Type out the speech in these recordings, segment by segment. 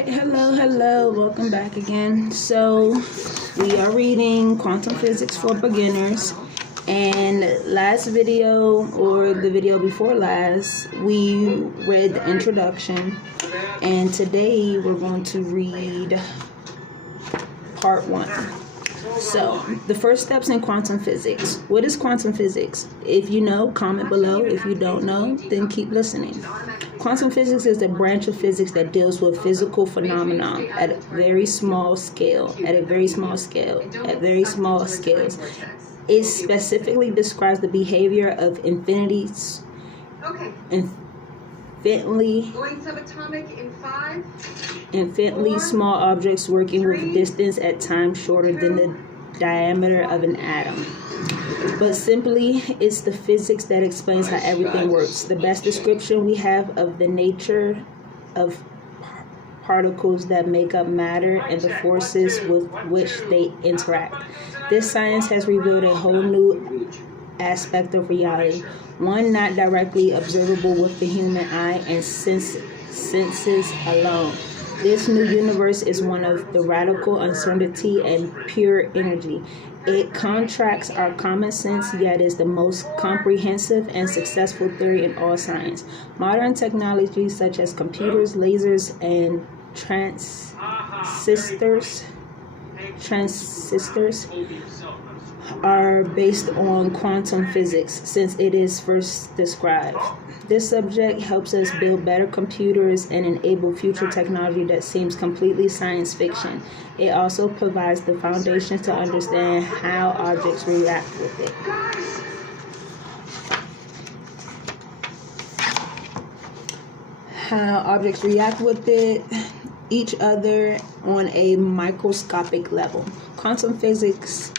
right, hello, welcome back again. So we are reading Quantum Physics for Beginners, and last video, or the video before last, we read the introduction, and today we're going to read part 1. So, the first steps in quantum physics. What is quantum physics? If you know, comment below. If you don't know, then keep listening. Quantum physics is the branch of physics that deals with physical phenomena at a very small scale, at very small scales. It specifically describes the behavior of infinitely small objects working with distance at times shorter than the diameter of an atom. But simply, it's the physics that explains how everything works. The best description we have of the nature of particles that make up matter and the forces with which they interact. This science has revealed a whole new aspect of reality, one not directly observable with the human eye and senses alone. This new universe is one of the radical uncertainty and pure energy. It contracts our common sense, yet is the most comprehensive and successful theory in all science. Modern technologies such as computers, lasers, and transistors are based on quantum physics since it is first described. This subject helps us build better computers and enable future technology that seems completely science fiction. It also provides the foundation to understand how objects react with each other on a microscopic level. Quantum physics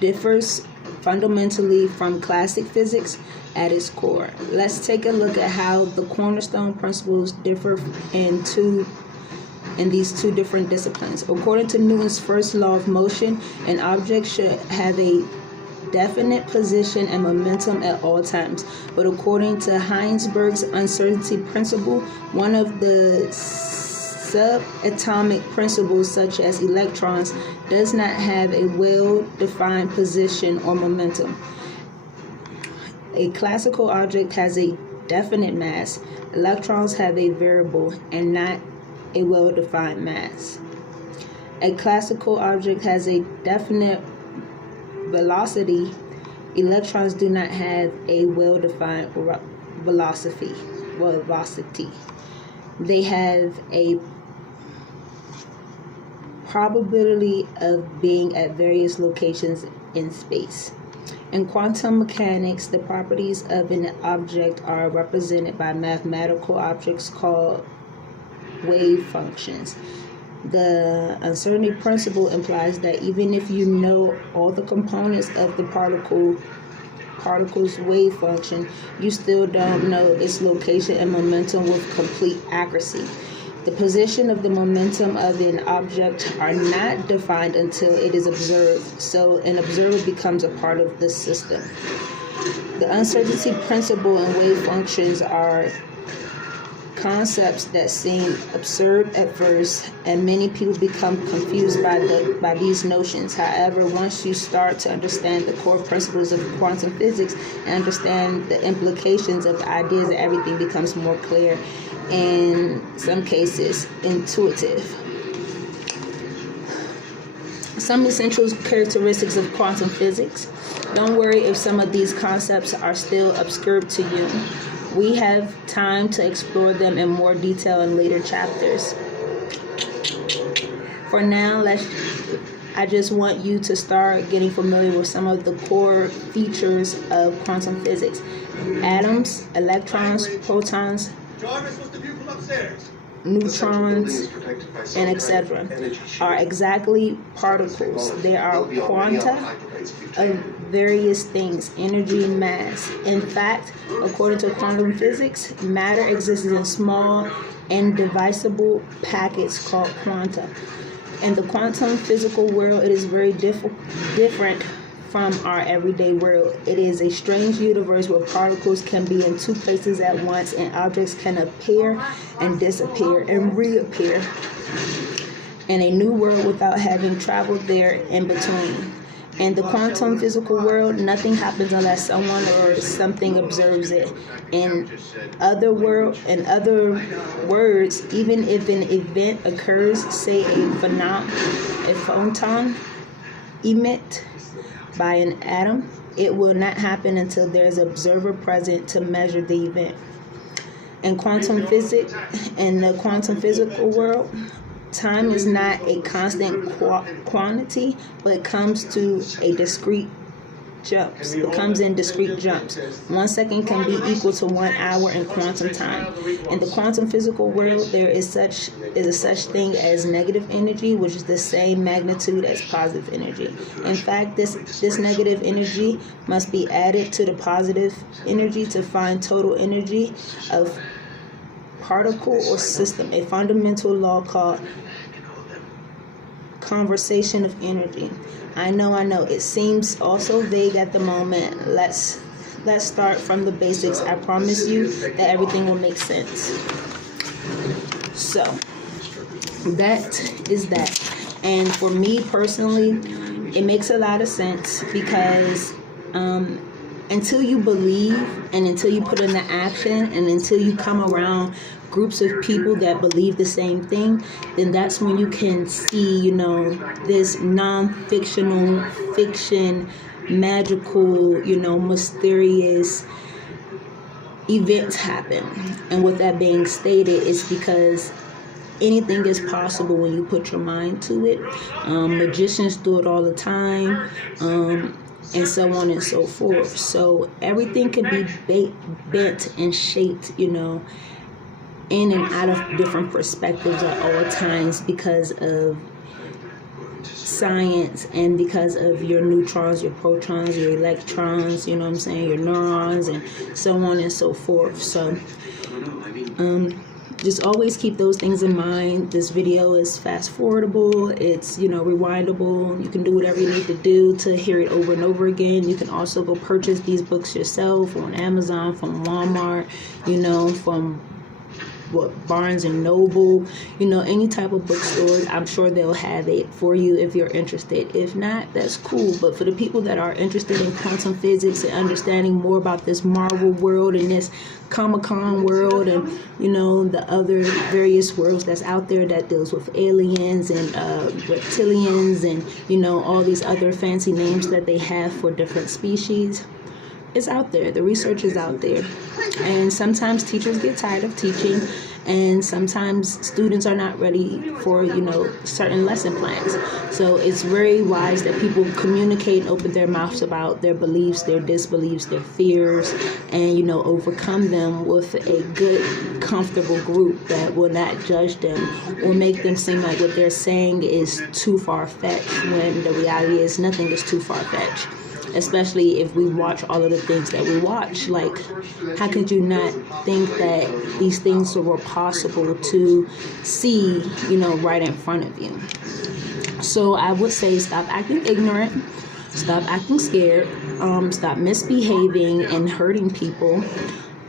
differs fundamentally from classic physics at its core. Let's take a look at how the cornerstone principles differ in these two different disciplines. According to Newton's first law of motion, an object should have a definite position and momentum at all times. But according to Heisenberg's uncertainty principle, one of the subatomic principles, such as electrons, does not have a well-defined position or momentum. A classical object has a definite mass. Electrons have a variable and not a well-defined mass. A classical object has a definite velocity. Electrons do not have a well-defined velocity. They have a probability of being at various locations in space. In quantum mechanics, the properties of an object are represented by mathematical objects called wave functions. The uncertainty principle implies that even if you know all the components of the particle's wave function, you still don't know its location and momentum with complete accuracy. The position of the momentum of an object are not defined until it is observed, so an observer becomes a part of the system. The uncertainty principle and wave functions are concepts that seem absurd at first, and many people become confused by these notions. However, once you start to understand the core principles of quantum physics and understand the implications of the ideas, everything becomes more clear, in some cases intuitive. Some essential characteristics of quantum physics. Don't worry if some of these concepts are still obscure to you. We have time to explore them in more detail in later chapters. For now, I just want you to start getting familiar with some of the core features of quantum physics. Atoms, electrons, protons, neutrons, and etc. are exactly particles. They are quanta of various things, energy, mass. In fact, according to quantum physics, matter exists in small, indivisible packets called quanta. In the quantum physical world, it is very different from our everyday world. It is a strange universe where particles can be in two places at once and objects can appear and disappear and reappear in a new world without having traveled there in between. In the quantum physical world, nothing happens unless someone or something observes it. In other words, even if an event occurs, say a photon emit by an atom, it will not happen until there's an observer present to measure the event. In quantum physics, in the quantum physical world, time is not a constant quantity, but it comes to a discrete jumps. It comes in discrete jumps. 1 second can be equal to 1 hour in quantum time. In the quantum physical world, there is a such thing as negative energy, which is the same magnitude as positive energy. In fact, this negative energy must be added to the positive energy to find total energy of particle or system, a fundamental law called conservation of energy. I know. It seems also vague at the moment. Let's start from the basics. I promise you that everything will make sense. So, that is that. And for me personally, it makes a lot of sense because until you believe and until you put in the action and until you come around groups of people that believe the same thing, then that's when you can see, this non-fictional, fiction, magical, mysterious events happen. And with that being stated, it's because anything is possible when you put your mind to it. Magicians do it all the time. And so on and so forth. So everything can be bent and shaped, in and out of different perspectives at all times because of science and because of your neutrons, your protons, your electrons, your neurons, and so on and so forth. So just always keep those things in mind. This video is fast forwardable. It's, rewindable. You can do whatever you need to do to hear it over and over again. You can also go purchase these books yourself on Amazon, from Walmart, from Barnes and Noble, any type of bookstore. I'm sure they'll have it for you if you're interested. If not, that's cool. But for the people that are interested in quantum physics and understanding more about this Marvel world and this Comic-Con world and, the other various worlds that's out there that deals with aliens and reptilians and, all these other fancy names that they have for different species, it's out there. The research is out there. And sometimes teachers get tired of teaching, and sometimes students are not ready for, certain lesson plans. So it's very wise that people communicate and open their mouths about their beliefs, their disbeliefs, their fears, and, overcome them with a good, comfortable group that will not judge them or make them seem like what they're saying is too far-fetched, when the reality is nothing is too far-fetched. Especially if we watch all of the things that we watch. Like, how could you not think that these things were possible to see, right in front of you? So I would say stop acting ignorant, stop acting scared, stop misbehaving and hurting people,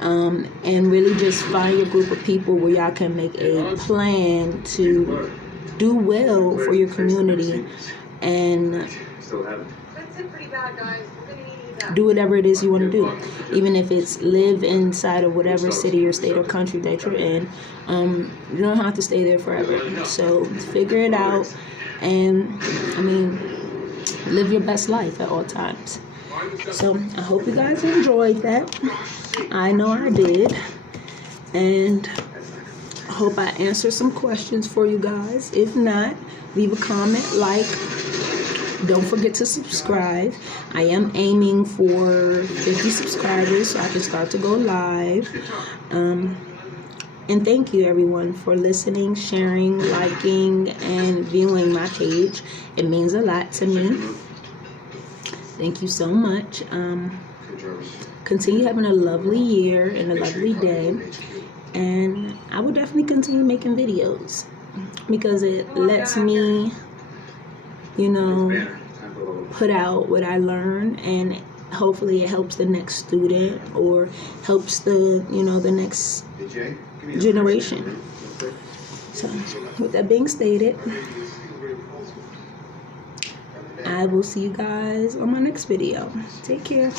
and really just find your group of people where y'all can make a plan to do well for your community and do whatever it is you want to do, even if it's live inside of whatever city or state or country that you're in. You don't have to stay there forever. So figure it out and, live your best life at all times. So I hope you guys enjoyed that. I know I did. And I hope I answered some questions for you guys. If not, leave a comment, don't forget to subscribe. I am aiming for 50 subscribers so I can start to go live. And thank you everyone for listening, sharing, liking, and viewing my page. It means a lot to me. Thank you so much. Continue having a lovely year and a lovely day. And I will definitely continue making videos because it lets me, put out what I learn, and hopefully it helps the next student or helps the the next generation. So with that being stated, I will see you guys on my next video. Take care.